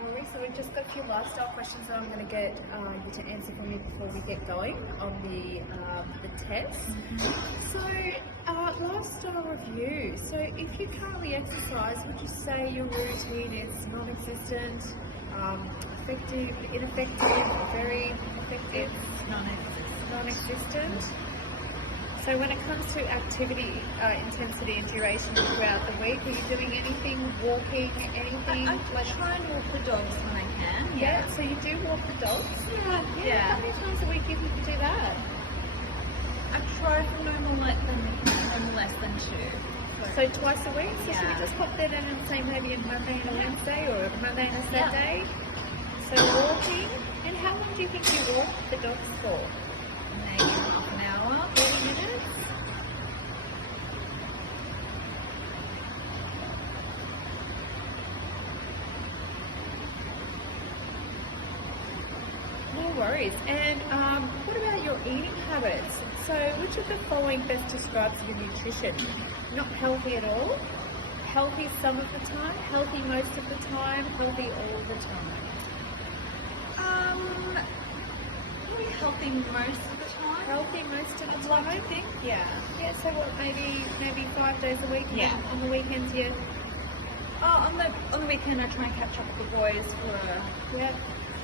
Rory, so we've just got a few lifestyle questions that I'm going to get you to answer for me before we get going on the test. So, lifestyle review. So, if you currently exercise, would you say your routine is non-existent, effective, ineffective, very effective? Non-existent. So when it comes to activity, intensity and duration throughout the week, are you doing anything, walking, anything? I try and walk the dogs when I can. Yeah, so you do walk the dogs? Yeah. How many times a week do you think you do that? I try for no less than 2. So twice a week? So should Yeah. we just pop that in and say maybe a Monday and a Wednesday or a Monday and a Yeah. Saturday? So walking, and how long do you think you walk the dogs for? Maybe half an hour. 30 minutes? No worries. And what about your eating habits? So which of the following best describes your nutrition? Not healthy at all, healthy some of the time, healthy most of the time, healthy all the time. Probably healthy most of the time. Healthy most of the I'd time? like to think. Yeah. Yeah, so what, maybe 5 days a week? Yeah. On the weekends, yeah. Oh, on the weekend I try and catch up with the boys for a Yeah.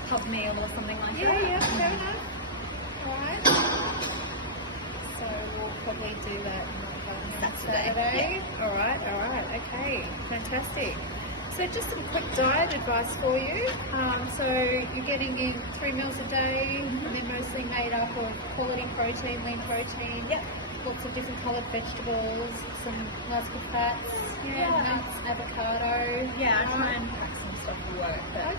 pub meal or something like Yeah, that. yeah, fair enough. Alright. So we'll probably do that on Saturday. Alright, okay, fantastic. So just some quick diet advice for you. So you're getting in 3 meals a day, and they're mostly made up of quality protein, lean protein. Yep. Lots of different coloured vegetables, some nice good fats, Yeah. nuts, avocado. Yeah, I try and pack some stuff for work, but Nice.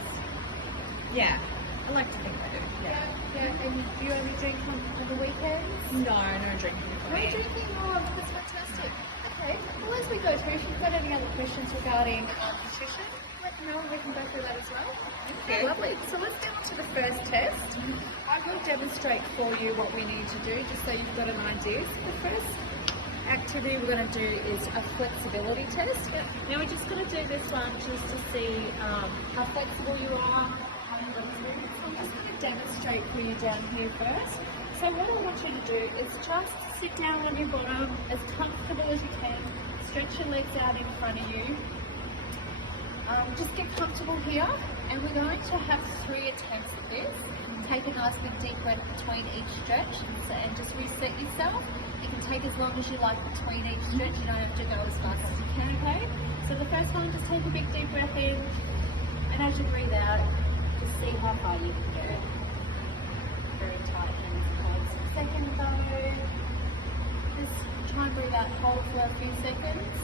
yeah, I like to think I do. Yeah, yeah. And you only drink on the weekends? No, no drinking for No me. drinking. Oh, that's fantastic. Okay. Well, as we go through, if you've got any other questions regarding nutrition, let me know and we can go through that as well. Okay. Lovely. So let's get on to the first test. I will demonstrate for you what we need to do, just so you've got an idea. So the first activity we're going to do is a flexibility test. Now we're just going to do this one just to see how flexible you are, how you've got experience. I'm just going to demonstrate for you down here first. So what I want you to do is just sit down on your bottom as comfortable as you can. Stretch your legs out in front of you. Just get comfortable here, and we're going to have 3 attempts at this. Take a nice big deep breath between each stretch and just reset yourself. You can take as long as you like between each stretch. You don't have to go as fast as you can, okay? So the first one, just take a big deep breath in, and as you breathe out, just see how far you can go. Very tight hands and legs. Second though, just try and breathe out, hold for a few seconds.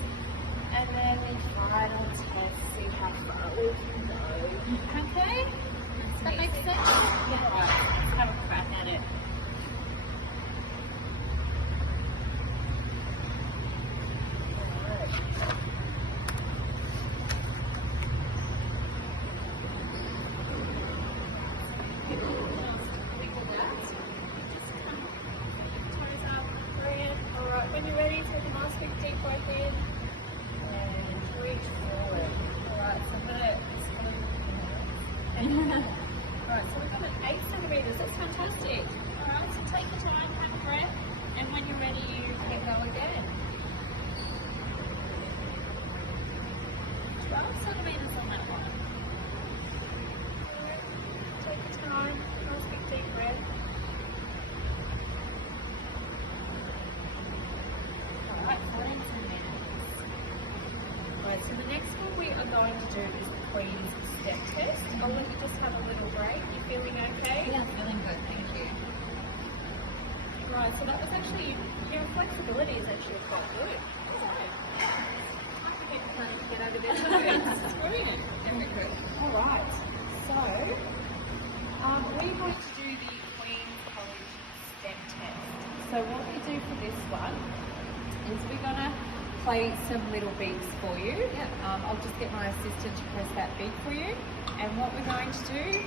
And then the final test, see how far we can go. Okay? Does that make sense? Yeah. Alright, let's have a crack at it. Alright, when you're ready, take a nice big deep breath in. And reach forward. Alright, so I'm gonna Alright, so we've got an 8 centimeters. That's fantastic. Alright, so take your time, have a breath, and when you're ready, you can go again. 12 centimeters on that one. Alright, take your time, nice big deep breath. Alright, 14 centimeters. Right, so the next one we are going to do is the Queen's Step Test. I'll let you just have a little break. You feeling okay? Yeah, feeling good, thank you. Right, so that was actually, your flexibility is actually quite good. I think planning to get over this. This is brilliant. Very good. Alright, so we're going to do the Queen's College Step Test. So what we do for this one is we're going to play some little beats for you. Yeah. I'll just get my assistant to press that beat for you. And what we're going to do,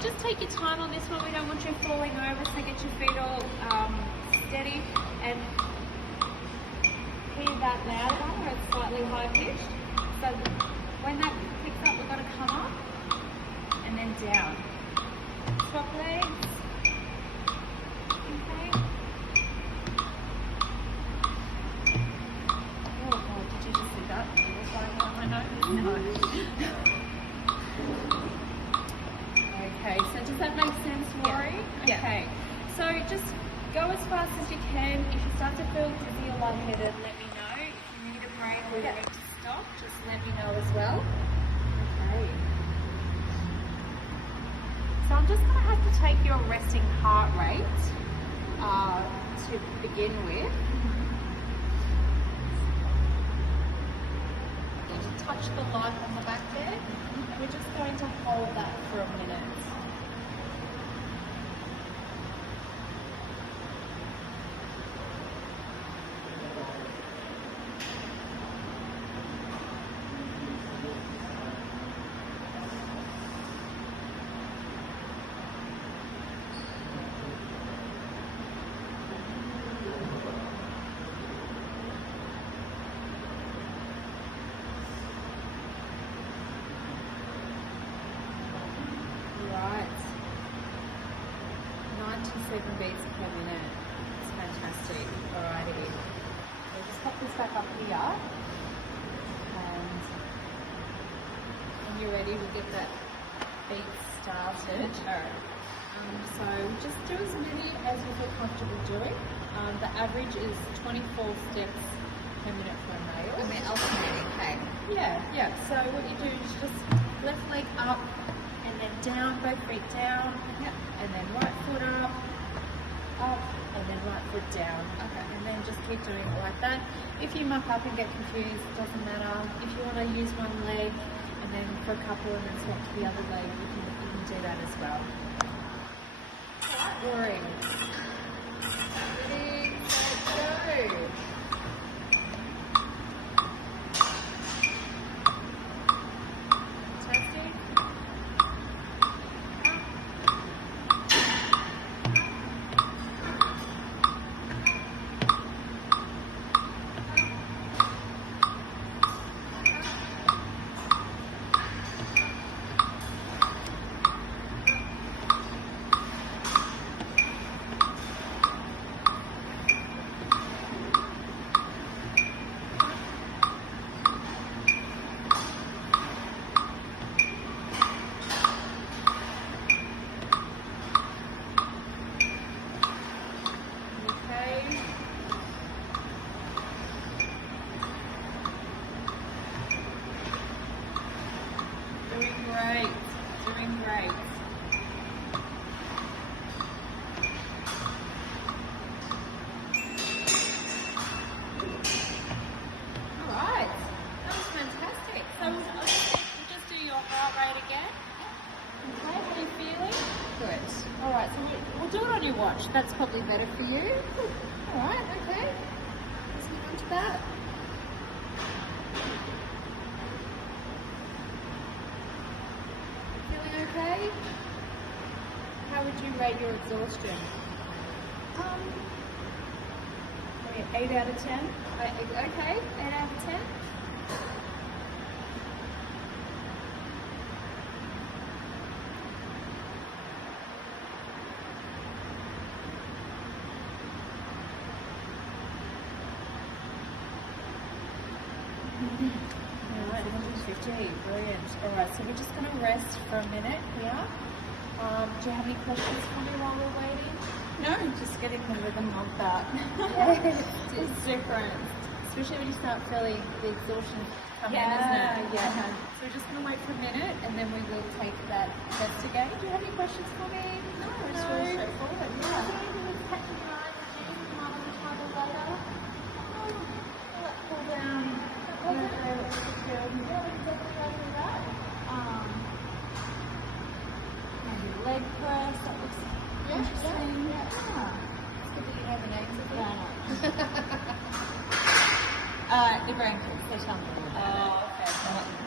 just take your time on this one. We don't want you falling over, so get your feet all steady and hear that loud one where it's slightly high pitched. So when that picks up, we're going to come up swap legs. Okay. Oh God, did you just see that? It was flying on my nose. No. Okay, so does that make sense, Rory? Yeah. Okay. So just go as fast as you can. If you start to feel dizzy or lightheaded, let me know. If you need a break or you need to stop, just let me know as well. Okay. So I'm just going to have to take your resting heart rate to begin with. Just touch the light on the back there, and we're just going to hold that for a minute. Right. 97 beats per minute. It's fantastic. Alrighty. We'll just pop this back up here. And when you're ready, we'll get that beat started. So just do as many as you feel comfortable doing. The average is 24 steps per minute for a male. And we're alternating, okay? Yeah. So what you do is just left leg up and then down, both feet down. Yep. And then right foot up, and then right foot down. Okay. And then just keep doing it like that. If you muck up and get confused, doesn't matter. If you want to use one leg and then for a couple and then swap to the other leg, you can do that as well. Rory. Ready, set, go. Fantastic. Okay. Doing great. Doing great. Alright. That was fantastic. So we'll just do your heart rate again. Okay, how are you feeling? Good. Alright, so we'll do it on your watch. That's probably better for you. Alright, okay. Let's move on to that. Feeling okay? How would you rate your exhaustion? Maybe 8 out of 10? Okay, 8 out of 10. Alright, 150, brilliant. Alright, so we're just going to rest for a minute here. Do you have any questions for me while we're waiting? No, just getting the rhythm of that. Yeah, It's different. especially when you start feeling the exhaustion come in, Yeah, isn't it? yeah. So we're just going to wait for a minute and then we will take that test again. Do you have any questions for me? No, it's really straightforward. Yeah. Maybe leg press, that looks interesting. Yeah. It's good that you know the names of them. The grandkids, they tell me. Oh,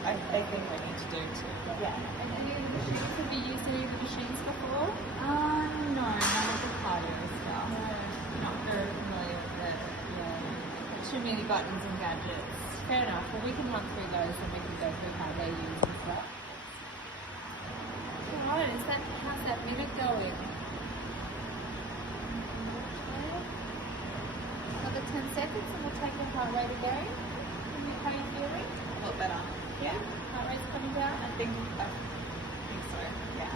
okay. They think I need to do too. Yeah. And any of the machines, have you used any of the machines before? No, none of the cardio stuff. Not very familiar with it. Yeah. Too many buttons and gadgets. Fair enough. Well, we can run through those and we can go through how they're used and stuff. Alright, how's that minute going? think so. Yeah.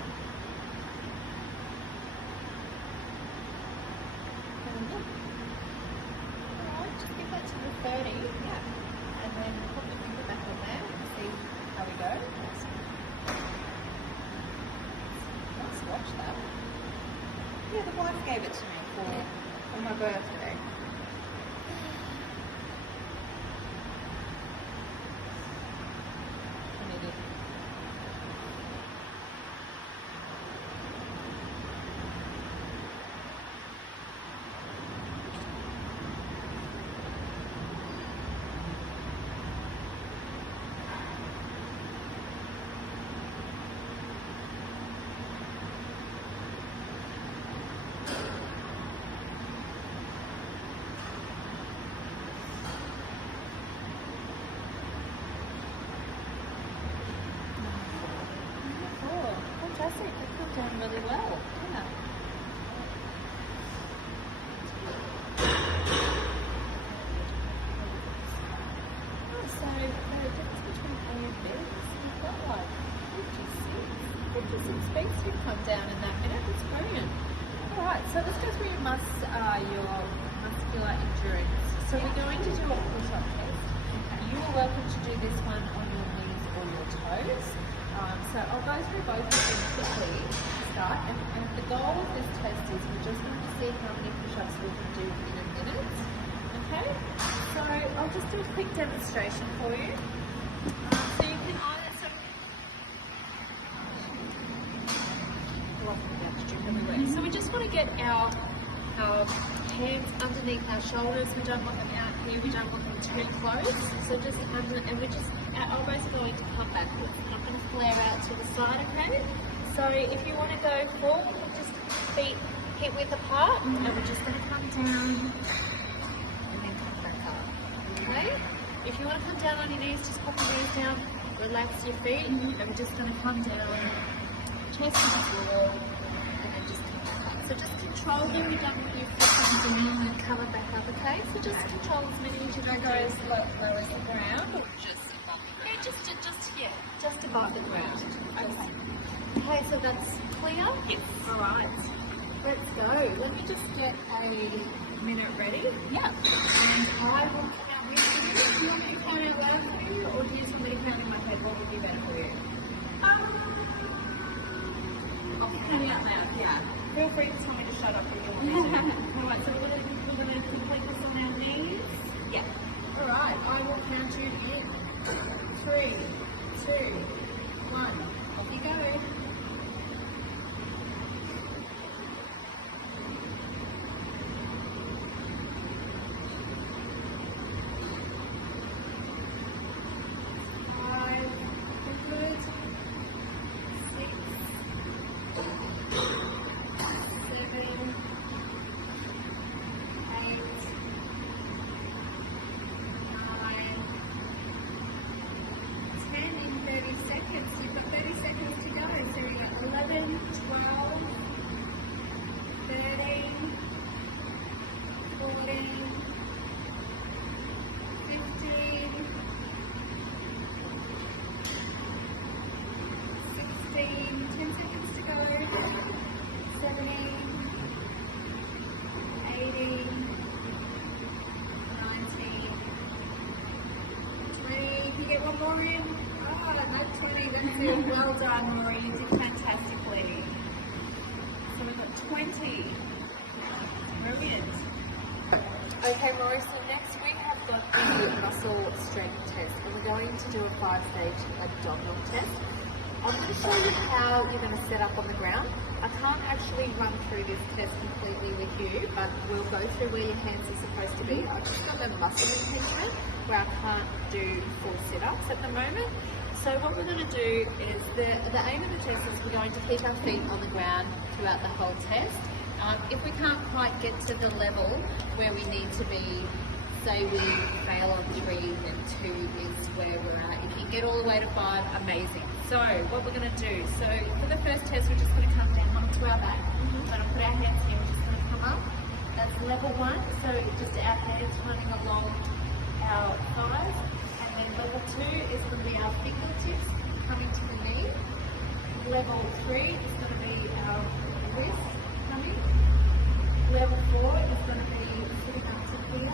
Alright, just give that to the 30. Yeah. And then put the finger back on there and see how we go. Let's watch that. Yeah, the wife gave it to me for my birthday. Oh, fantastic. You've done really well. Yeah. Oh, so the difference between A and B is you've got like 56 beats you've come down in that minute. That's brilliant. Alright, so let's go through your muscular endurance. So we're going to do a push-up test. You are welcome to do this one on your knees or your toes. So I'll go through both of them quickly to start. And the goal of this test is we're just going to see how many push-ups we can do in a minute. Okay? So I'll just do a quick demonstration for you. So you can either so we just want to get our hands underneath our shoulders. We don't want them out here. We don't want them too close. So just and we just our elbows are going to come backwards. Not going to flare out to the side. Okay. So if you want to go forward, just feet hip width apart, and we're just going to come down and then come back up. Okay. If you want to come down on your knees, just pop your knees down. Relax your feet, and we're just going to come down, chest to the floor. So just control them, you're done with your foot down and cover back up, okay? So just control as many as you can go as low as the ground or just above the ground? Yeah, just above the ground. Okay, so that's clear? Yes. Alright, let's go. Let me just get a minute ready. Yeah. And I will count with you. Do you want me to count out loud for you or do you just want me to count in my head? What would be better for you? I'll count out loud, yeah. Feel free to tell me to shut up if you want me to. Alright, so we're going to complete this on our knees? Yeah. Alright, I will count you in 3, 2, 1. Off you go. You've got 30 seconds to go. So we've got 11, 12, 13, 14, 15, 16, 10 seconds to go, 17, 18, 19, 20. Can you get one more in? Oh, that's 20. That's it. Well done, Rory. You did fantastically. So we've got 20. Brilliant. Okay, Rory, so next we have got the muscle strength test, and we're going to do a 5-stage abdominal test. I'm going to show you how you're going to set up on the ground. I can't actually run through this test completely with you, but we'll go through where your hands are supposed to be. I've just got a muscle impingement where I can't do full sit-ups at the moment. So what we're going to do is, the aim of the test is we're going to keep our feet on the ground throughout the whole test. If we can't quite get to the level where we need to be, say we fail on 3 and 2 is where we're at. If you get all the way to 5, amazing. So what we're going to do, so for the first test we're just going to come down onto our back. We're going to put our hands here, we're just going to come up. That's level 1, so just our hands running along our thighs. And then level 2 is going to be our fingertips coming to the knee. Level 3 is going to be our wrist coming. Level 4 is going to be sitting up to here.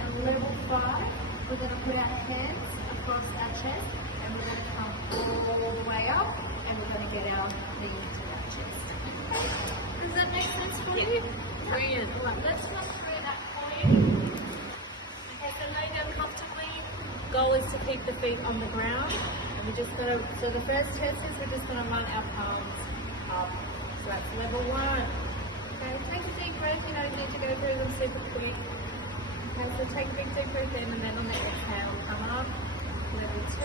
And level 5, we're going to put our hands across our chest and we're going to come all the way up and we're going to get our knee into our chest. Okay. Does that make sense for you? Brilliant. All right, let's run through that for you. Okay, so lay down comfortably. Goal is to keep the feet on the ground. And we're just going to, so the first test is we're just going to run our palms up. So that's level 1. Okay, take a deep breath. You don't need to go through them super quick. Okay, so take a big deep breath in and then on the exhale, come up. Level 2,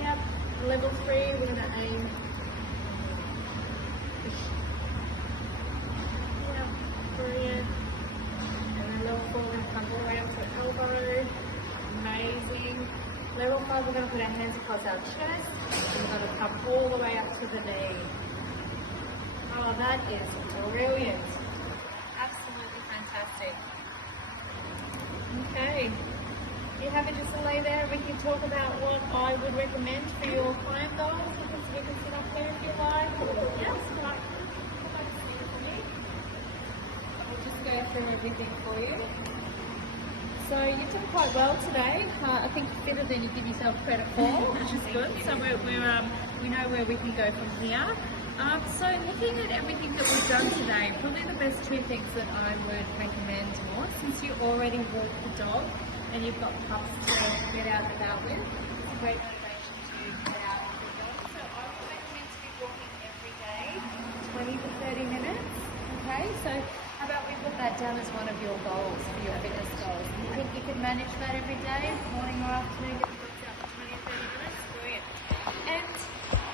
yep. Level 3, we're going to aim. Yep, brilliant. And then level 4, we're going to come all the way up to elbow. Amazing. Level 5, we're going to put our hands across our chest. And we're going to come all the way up to the knee. Oh, that is brilliant. Absolutely fantastic. Okay. You happy just to lay there and we can talk about what I would recommend for your climb goals? Because we can sit up there if you like. Yes, right. I'll just go through everything for you. So you did quite well today. I think fitter than you give yourself credit for, which is good. So we know where we can go from here. So looking at everything that we've done today, probably the best 2 things that I would recommend more, since you already walk the dog and you've got pups to get out and about with, it's a great motivation to get out with the dog. So I would recommend to be walking every day, 20 to 30 minutes. Okay, so how about we put that down as one of your goals, for your fitness goals? You think you can manage that every day, morning or afternoon, get the dogs out for 20 or 30 minutes? Brilliant. And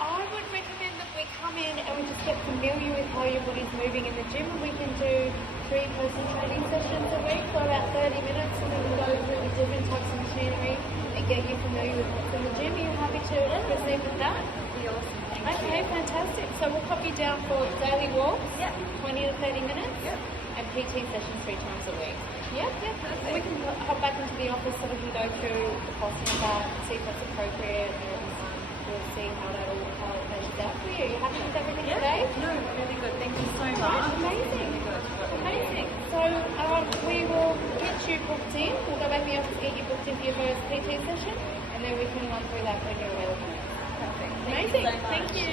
I would recommend that we come in and we just get familiar with how your body's moving in the gym. We can do 3 personal training sessions a week for about 30 minutes and we can go through the different types of machinery and get you familiar with what's in the gym. Are you happy to proceed with that? Be awesome. Okay, fantastic. So we'll pop you down for daily walks, Yep. 20 to 30 minutes, Yep. and PT sessions 3 times a week. Yep, yep. Perfect. We can hop back into the office so we can go through the costing of that, see if that's appropriate, and we'll see how it measures out for you. Are you happy with everything today? No, really good. Thank you so much. Right, amazing. Really good. Amazing. So we will get you booked in. We'll go back to the office and get you booked in for your first PT session, and then we can run through that when you're available. Perfect. Amazing. Thank you so much. Thank you.